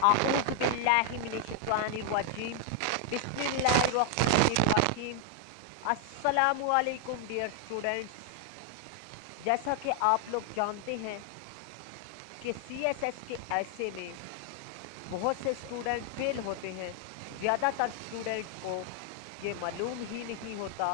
अऊज़ु बिल्लाहि मिनश्शैतानिर्रजीम बिस्मिल्लाहिर्रहमानिर्रहीम। अस्सलामु अलैकुम डियर स्टूडेंट्स। जैसा कि आप लोग जानते हैं कि सीएसएस के ऐसे में बहुत से स्टूडेंट फेल होते हैं। ज़्यादातर स्टूडेंट को ये मालूम ही नहीं होता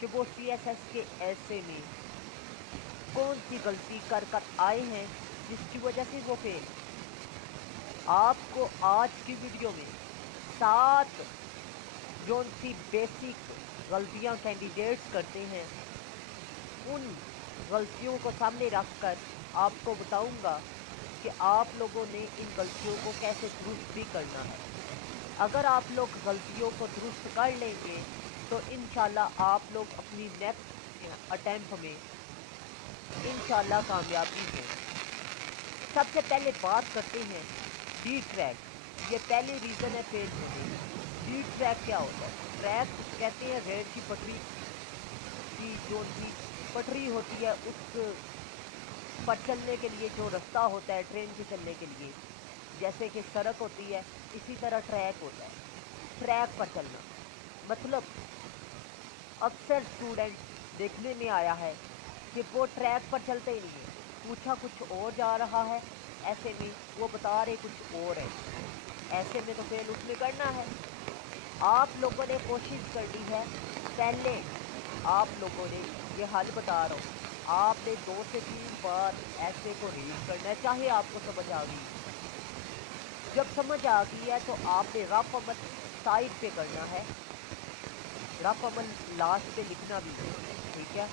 कि वो सीएसएस के ऐसे में कौन सी गलती कर कर आए हैं जिसकी वजह से वो फेल। आपको आज की वीडियो में 7 जोन सी बेसिक गलतियां कैंडिडेट्स करते हैं, उन गलतियों को सामने रखकर आपको बताऊंगा कि आप लोगों ने इन गलतियों को कैसे दुरुस्त भी करना है। अगर आप लोग गलतियों को दुरुस्त कर लेंगे तो इंशाल्लाह आप लोग अपनी नेक्स्ट अटेम्प्ट में इंशाल्लाह कामयाबी होंगे। सबसे पहले बात करते हैं डी ट्रैक। ये पहली रीज़न है फेल होने की। डी ट्रैक क्या होता है? ट्रैक कहते हैं रेल की पटरी की, जो उनकी पटरी होती है उस पर चलने के लिए जो रास्ता होता है ट्रेन के चलने के लिए, जैसे कि सड़क होती है इसी तरह ट्रैक होता है। ट्रैक पर चलना मतलब अक्सर स्टूडेंट देखने में आया है कि वो ट्रैक पर चलते ही नहीं है, पूछा कुछ और जा रहा है, ऐसे में वो बता रहे कुछ और है। ऐसे में तो फेल उसमें करना है। आप लोगों ने कोशिश करनी है, पहले आप लोगों ने ये हल बता रहा हूँ, आपने 2 से 3 बार ऐसे को रीड करना है, चाहे आपको समझ आ गई। जब समझ आ गई है तो आपने रफ अमल साइड पे करना है, रफ अमल लास्ट पे लिखना भी है, ठीक है।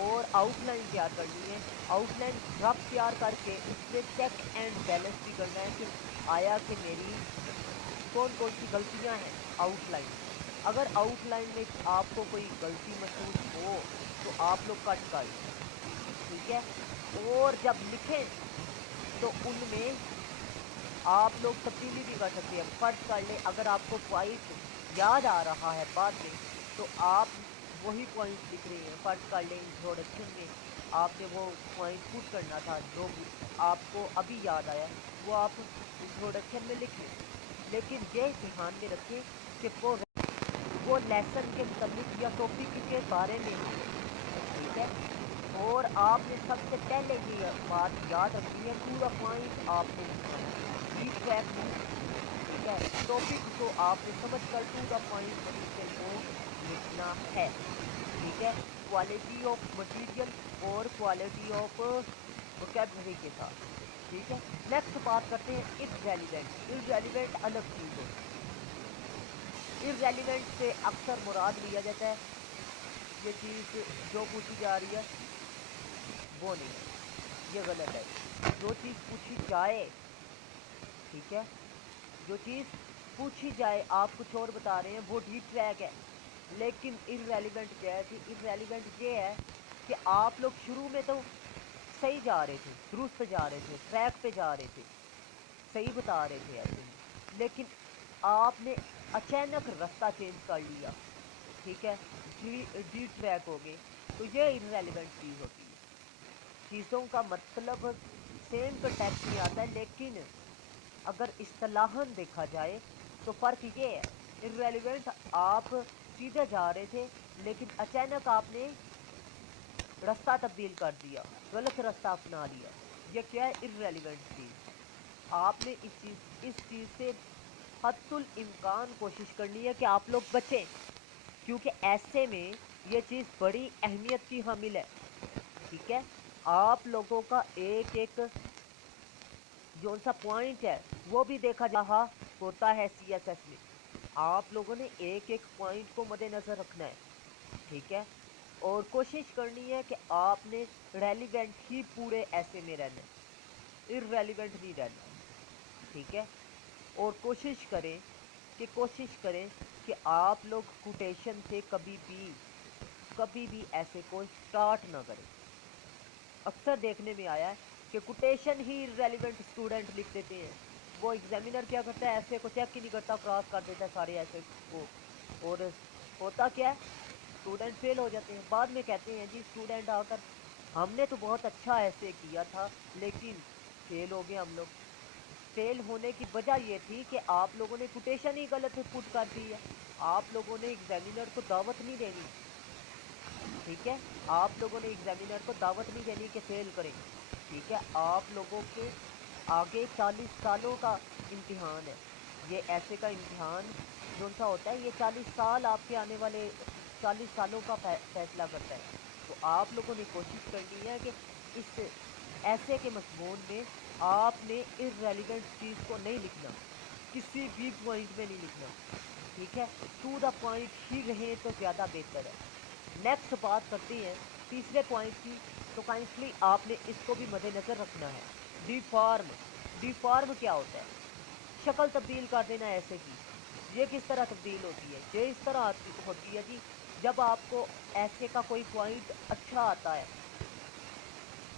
और आउटलाइन तैयार करनी है। आउटलाइन रफ तैयार करके उस पर चेक एंड बैलेंस भी करना है कि आया कि मेरी कौन कौन सी गलतियां हैं आउटलाइन में। अगर आउटलाइन में आपको कोई गलती महसूस हो तो आप लोग कट कर लें, ठीक है। और जब लिखें तो उनमें आप लोग तब्दीली भी कर सकते हैं। फर्ज कर लें अगर आपको पॉइंट याद आ रहा है बाद में तो आप वही पॉइंट लिख रहे हैं। फर्ज कर लें इंट्रोडक्शन में आपने वो पॉइंट पुट करना था जो आपको अभी याद आया, वो आप इंट्रोडक्शन में लिख लें। लेकिन ये ध्यान में रखें कि वो लेसन के मुताबिक या टॉपिक के बारे में हो, ठीक है। और आपने सबसे पहले ये बात याद रखनी है, टू द पॉइंट आपने लिखना है, डी ट्रैक नहीं, ठीक है। टॉपिक को आपने समझ कर टू द पॉइंट तरीके को लिखना है, ठीक है। क्वालिटी ऑफ मटेरियल और क्वालिटी ऑफ वोकैबलरी के साथ, ठीक है। नेक्स्ट बात करते हैं इररेलेवेंट। इररेलेवेंट अलग चीज़ होती है। इररेलेवेंट से अक्सर मुराद लिया जाता है ये चीज़ जो पूछी जा रही है वो नहीं, ये गलत है। जो चीज़ पूछी जाए, ठीक है, जो चीज़ पूछी जाए आप कुछ और बता रहे हैं वो डी ट्रैक है। लेकिन इररेलेवेंट क्या है? कि इररेलेवेंट ये है कि आप लोग शुरू में तो सही जा रहे थे, दुरुस्त जा रहे थे, ट्रैक पे जा रहे थे, सही बता रहे थे ऐसे में, लेकिन आपने अचानक रास्ता चेंज कर लिया, ठीक है, डी ट्रैक हो गए, तो ये इररेलेवेंट चीज़ होती है। चीज़ों का मतलब सेम कंटेक्स्ट में आता है, लेकिन अगर इस्तिलाहन देखा जाए तो फ़र्क ये है, इररेलेवेंट आप सीधे जा रहे थे लेकिन अचानक आपने रास्ता तब्दील कर दिया, गलत रास्ता अपना लिया, ये क्या है? इररेलेवेंट चीज़। आपने इस चीज़ से हद्दुल इम्कान कोशिश करनी है कि आप लोग बचें, क्योंकि ऐसे में ये चीज़ बड़ी अहमियत की हामिल है, ठीक है। आप लोगों का एक एक जो सा पॉइंट है वो भी देखा जा रहा होता है सीएसएस में। आप लोगों ने एक एक पॉइंट को मद्देनज़र रखना है, ठीक है। और कोशिश करनी है कि आपने रेलिवेंट ही पूरे ऐसे में रहना है, इररेलेवेंट नहीं रहना, ठीक है। और कोशिश करें कि आप लोग कोटेशन से कभी भी ऐसे को स्टार्ट ना करें। अक्सर देखने में आया है कि कोटेशन ही रेलिवेंट स्टूडेंट लिख देते हैं। वो एग्जामिनर क्या करता है, ऐसे को चेक ही नहीं करता, क्रॉस कर देता है सारे ऐसे को। और होता क्या है, स्टूडेंट फेल हो जाते हैं। बाद में कहते हैं जी स्टूडेंट आकर हमने तो बहुत अच्छा ऐसे किया था लेकिन फेल हो गए हम लोग। فیل ہونے کی وجہ یہ تھی کہ آپ لوگوں نے کوٹیشن ہی غلط پٹ کر دی ہے. آپ لوگوں نے ایگزامینر کو دعوت نہیں دینی. ٹھیک ہے, آپ لوگوں نے ایگزامینر کو دعوت نہیں دینی کہ فیل کریں. ٹھیک ہے, آپ لوگوں کے آگے 40 سالوں کا امتحان ہے. یہ ایسے کا امتحان جو سا ہوتا ہے یہ 40 سال آپ کے آنے والے 40 سالوں کا فیصلہ کرتا ہے. تو آپ لوگوں نے کوشش کرنی ہے کہ اس ایسے کے مضمون میں آپ نے ارریلیونٹ چیز کو نہیں لکھنا, کسی بھی پوائنٹ میں نہیں لکھنا. ٹھیک ہے, ٹو دا پوائنٹ ہی رہیں تو زیادہ بہتر ہے. نیکسٹ بات کرتے ہیں تیسرے پوائنٹ کی. تو کائنڈلی آپ نے اس کو بھی مد نظر رکھنا ہے. D form. ڈی فارم کیا ہوتا ہے؟ شکل تبدیل کر دینا ایسے کی. یہ کس طرح تبدیل ہوتی ہے؟ یہ اس طرح ہوتی ہے جی, جب آپ کو ایسے کا کوئی پوائنٹ اچھا آتا ہے,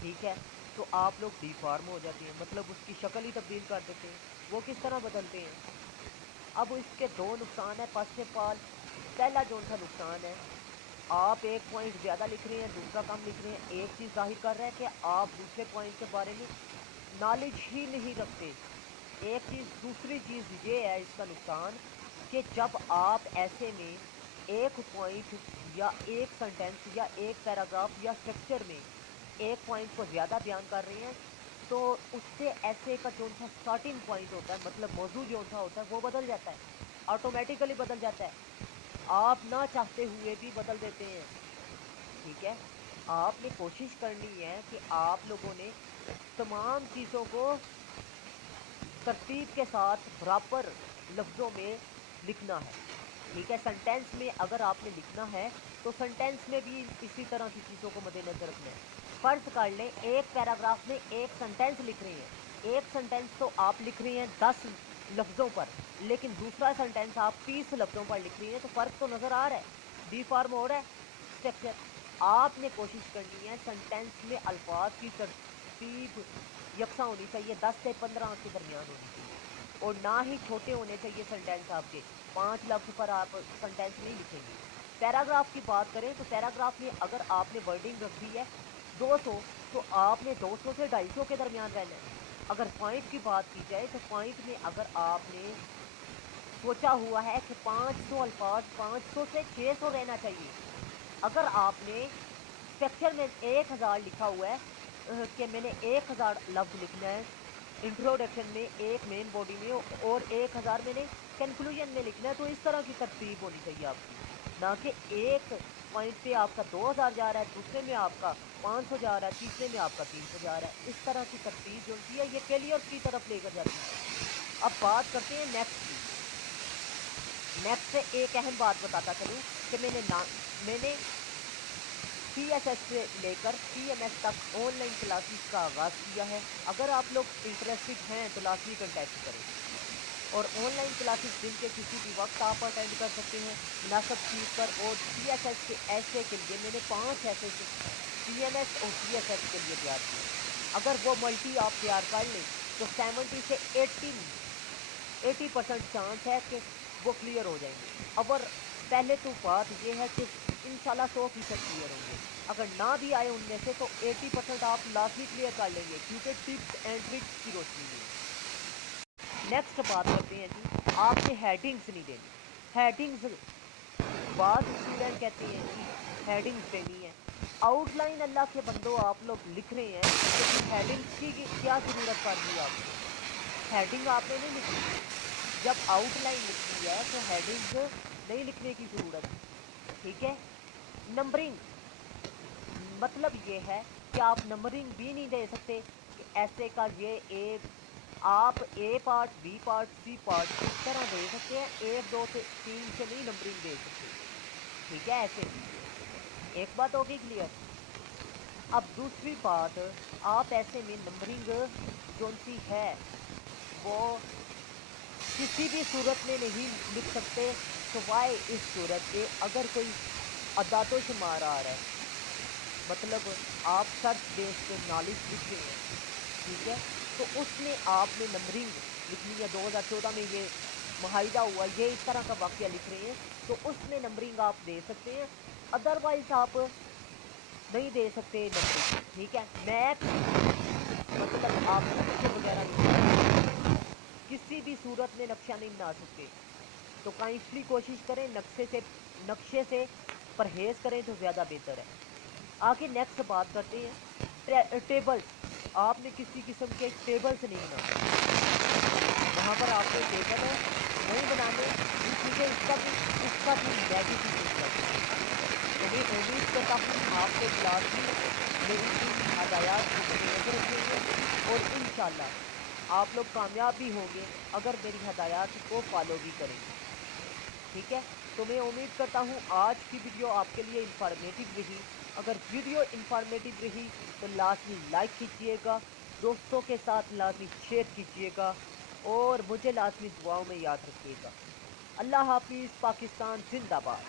ٹھیک ہے, تو آپ لوگ ڈی فارم ہو جاتے ہیں, مطلب اس کی شکل ہی تبدیل کر دیتے ہیں. وہ کس طرح بدلتے ہیں؟ اب اس کے دو نقصان ہیں. فرسٹ آف آل, پہلا جون سا نقصان ہے, آپ ایک پوائنٹ زیادہ لکھ رہے ہیں, دوسرا کم لکھ رہے ہیں. ایک چیز ظاہر کر رہا ہے کہ آپ دوسرے پوائنٹ کے بارے میں نالج ہی نہیں رکھتے. ایک چیز, دوسری چیز یہ ہے اس کا نقصان کہ جب آپ ایسے میں ایک پوائنٹ یا ایک سنٹینس یا ایک پیراگراف یا اسٹرکچر میں ایک پوائنٹ کو زیادہ بیان کر رہے ہیں, تو اس سے ایسے کا جو سا اسٹارٹنگ پوائنٹ ہوتا ہے, مطلب موضوع جو سا ہوتا ہے, وہ بدل جاتا ہے, آٹومیٹیکلی بدل جاتا ہے. آپ نہ چاہتے ہوئے بھی بدل دیتے ہیں. ٹھیک ہے, آپ نے کوشش کرنی ہے کہ آپ لوگوں نے تمام چیزوں کو ترتیب کے ساتھ برابر لفظوں میں لکھنا ہے. ٹھیک ہے, سنٹینس میں اگر آپ نے لکھنا ہے تو سنٹینس میں بھی اسی طرح کی چیزوں کو مد نظر رکھنا ہے. فرض کر لیں ایک پیراگراف میں ایک سنٹینس لکھ رہے ہیں, ایک سنٹینس تو آپ لکھ رہے ہیں 10 لفظوں پر, لیکن دوسرا سنٹینس آپ 30 لفظوں پر لکھ رہی ہیں, تو فرق تو نظر آ رہا ہے, ڈی فارم ہو رہا ہے اسٹرکچر. آپ نے کوشش کرنی ہے سنٹینس میں الفاظ کی ترتیب یکساں ہونی چاہیے, 10 سے 15 کے درمیان ہونی چاہیے, اور نہ ہی چھوٹے ہونے چاہیے سنٹینس. آپ کے 5 لفظ پر آپ سنٹینس نہیں لکھیں گے. پیراگراف کی بات کریں تو پیراگراف میں اگر آپ نے ورڈنگ رکھ دی ہے 200, تو آپ نے 200 سے 250 کے درمیان رہنا ہے. اگر پوائنٹ کی بات کی جائے تو پوائنٹ میں اگر آپ نے سوچا ہوا ہے کہ 500 الفاظ 500 سے 600 رہنا چاہیے, اگر آپ نے اسٹرکچر میں 1000 لکھا ہوا ہے کہ میں نے 1000 لفظ لکھنا ہے انٹروڈکشن میں, ایک مین باڈی میں, اور 1000 میں نے کنکلوژن میں لکھنا ہے, تو اس طرح کی ترتیب ہونی چاہیے آپ کی. نہ کہ ایک پوائنٹ پہ آپ کا 2000 جا رہا ہے, دوسرے میں آپ کا 500 جا رہا ہے, تیسرے میں آپ کا 300 جا رہا ہے. اس طرح کی ترتیب جو ہے یہ فیلئر کی طرف لے کر جاتی ہے. اب بات کرتے ہیں نیکسٹ کی. نیکسٹ ایک اہم بات بتاتا چلوں کہ میں نے سی ایس ایس سے لے کر سی ایم ایس تک آن لائن کلاسز کا آغاز کیا ہے. اگر آپ لوگ انٹرسٹڈ ہیں تو لازمی کنٹیکٹ کریں, اور آن لائن کلاسز دن کے کسی بھی وقت آپ اٹینڈ کر سکتے ہیں مناسب فیس پر. اور سی ایس ایس کے ایسے کے لیے میں نے 5 ایسے سی ایم ایس اور سی ایس ایس کے لیے تیار کیے. اگر وہ ملٹی آپ تیار کر لیں تو 70 سے 80% چانس ہے کہ وہ کلیئر ہو جائیں گے. اور پہلے تو بات یہ ہے کہ انشاءاللہ 100% کلیئر ہوں گے. اگر نہ بھی آئے ان میں سے تو 80% آپ لازمی کلیئر کر لیں گے, کیونکہ ٹپس اینڈ ٹرکس کی روشنی میں. نیکسٹ بات کرتے ہیں جی, آپ نے ہیڈنگز نہیں دینی. ہیڈنگز بعض اسٹوڈنٹ کہتے ہیں جی ہیڈنگز دینی ہے. آؤٹ لائن اللہ کے بندو آپ لوگ لکھ رہے ہیں تو پھر ہیڈنگز کی کیا ضرورت پڑ گئی آپ کو؟ ہیڈنگ آپ نے نہیں لکھنی. جب آؤٹ لائن لکھنی ہے تو ہیڈنگز نہیں لکھنے کی ضرورت. ٹھیک ہے, نمبرنگ مطلب یہ ہے کہ آپ نمبرنگ بھی نہیں دے سکتے کہ ایسے کا یہ ایک آپ A part B part C part اس طرح دے سکتے ہیں, 1 2 3 سے نہیں نمبرنگ دے سکتے. ٹھیک ہے, ایسے ایک بات ہوگی کلیئر. اب دوسری بات, آپ ایسے میں نمبرنگ جون سی ہے وہ کسی بھی صورت میں نہیں لکھ سکتے سوائے اس صورت کے اگر کوئی عداد و شمار آ رہا ہے, مطلب آپ سرچ بیس پہ نالج لکھ رہے ہیں. ٹھیک ہے, تو اس میں آپ نے نمبرنگ لکھنی ہے. 2014 میں یہ معاہدہ ہوا, یہ اس طرح کا واقعہ لکھ رہے ہیں تو اس میں نمبرنگ آپ دے سکتے ہیں, ادروائز آپ نہیں دے سکتے نمبرنگ. ٹھیک ہے, میتھس مطلب آپ نقطے وغیرہ لکھ رہے ہیں किसी भी सूरत में नक्शा नहीं बना सकते। तो काइंडली कोशिश करें नक्शे से परहेज़ करें तो ज़्यादा बेहतर है। आगे नेक्स्ट बात करते हैं टेबल्स। आपने किसी किस्म के टेबल्स नहीं बनाने, वहाँ पर आपने टेबल है नहीं बनाने, क्योंकि उसका भी नेगेटिव इम्पैक्ट है। तो मैं उम्मीद करता हूँ आप लोग लाजमी मेरी इन हदायत को मद्देनज़र रखेंगे और इंशाल्लाह आप लोग कामयाब भी होंगे अगर मेरी हदायत को फॉलो भी करेंगे। ठीक है, तो मैं उम्मीद करता हूँ आज की वीडियो आपके लिए इंफॉर्मेटिव रही। अगर वीडियो इंफॉर्मेटिव रही तो लाजमी लाइक कीजिएगा, दोस्तों के साथ लाजमी शेयर कीजिएगा और मुझे लाजमी दुआओं में याद रखिएगा। अल्लाह हाफिज़। पाकिस्तान जिंदाबाद।